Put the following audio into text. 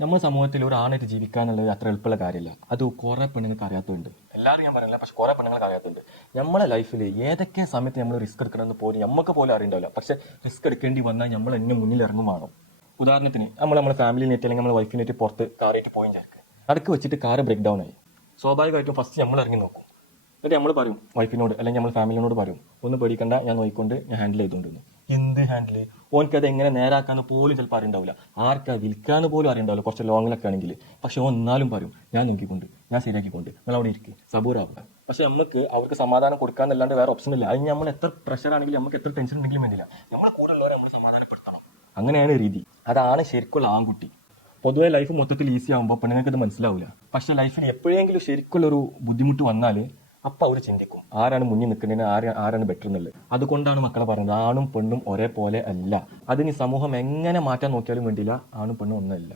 നമ്മുടെ സമൂഹത്തിൽ ഒരു ആണായിട്ട് ജീവിക്കാന്നുള്ളത് അത്ര എളുപ്പമുള്ള കാര്യമില്ല. അത് കുറെ പെണ്ണുങ്ങൾക്ക് അറിയാത്തതുണ്ട്. എല്ലാവരും ഞാൻ പറയുന്നില്ല, പക്ഷെ കുറെ പെണ്ണുങ്ങൾക്ക് അറിയാത്തതുണ്ട്. നമ്മളെ ലൈഫിൽ ഏതൊക്കെ സമയത്ത് നമ്മൾ റിസ്ക് എടുക്കണമെന്ന് പോലും നമുക്ക് പോലും അറിയണ്ടാവില്ല. പക്ഷെ റിസ്ക് എടുക്കേണ്ടി വന്നാൽ നമ്മൾ എന്നെ മുന്നിൽ ഇറങ്ങുമാണോ? ഉദാഹരണത്തിന് നമ്മുടെ ഫാമിലിനായിട്ട് അല്ലെങ്കിൽ നമ്മുടെ വൈഫിനായിട്ട് പുറത്ത് കാറായിട്ട് പോയി ചേർക്ക് അടുക്ക് വെച്ചിട്ട് കാറ് ബ്രേക്ക് ഡൗൺ ആയി. സ്വാഭാവികമായിട്ടും ഫസ്റ്റ് നമ്മൾ ഇറങ്ങി നോക്കും. എന്നിട്ട് നമ്മൾ പറയും വൈഫിനോട് അല്ലെങ്കിൽ നമ്മൾ ഫാമിലിനോട് പറയും, ഒന്ന് പേടിക്കണ്ട, ഞാൻ നോക്കിക്കൊണ്ട് ഞാൻ ഹാൻഡിൽ ചെയ്തുകൊണ്ടിരുന്നു. എന്ത് ഹാൻഡിൽ? ഓനക്ക് അത് എങ്ങനെ നേരാക്കാന്ന് പോലും ചിലപ്പോൾ അറിയണ്ടാവില്ല. ആർക്കാ വിൽക്കാന്ന് പോലും അറിയണ്ടാവില്ല, കുറച്ച് ലോങ്ങിലൊക്കെ ആണെങ്കിൽ. പക്ഷെ ഓൻ എന്നാലും പറയും, ഞാൻ നോക്കിക്കൊണ്ട്, ഞാൻ ശരിയാക്കിക്കൊണ്ട്, നിങ്ങൾ അവിടെ ഇരിക്കും, സബൂറാവുക. പക്ഷെ നമുക്ക് അവർക്ക് സമാധാനം കൊടുക്കാന്നല്ലാണ്ട് വേറെ ഓപ്ഷൻ ഇല്ല. അതിന് നമ്മൾ എത്ര പ്രഷർ ആണെങ്കിലും നമുക്ക് എത്ര ടെൻഷൻ ഉണ്ടെങ്കിലും വേണ്ടില്ല, നമ്മളെ കൂടെ ഉള്ളവരെ നമ്മൾ സമാധാനപ്പെടുത്തണം. അങ്ങനെയാണ് രീതി. അതാണ് ശരിക്കുള്ള ആൺകുട്ടി. പൊതുവെ ലൈഫ് മൊത്തത്തിൽ ഈസി ആകുമ്പോൾ പെണ്ണുങ്ങൾക്ക് ഇത് മനസ്സിലാവില്ല. പക്ഷെ ലൈഫിൽ എപ്പോഴെങ്കിലും ശരിക്കുള്ള ഒരു ബുദ്ധിമുട്ട് വന്നാൽ അപ്പൊ അവർ ചിന്തിക്കും, ആരാണ് മുന്നിൽ നിൽക്കുന്നതിന്, ആരാണ് ബെറ്റർ എന്നുള്ളത്. അതുകൊണ്ടാണ് മക്കളെ പറയുന്നത്, ആണും പെണ്ണും ഒരേപോലെ അല്ല. അതിന് സമൂഹം എങ്ങനെ മാറ്റാൻ നോക്കിയാലും വേണ്ടിയില്ല, ആണും പെണ്ണും ഒന്നല്ല.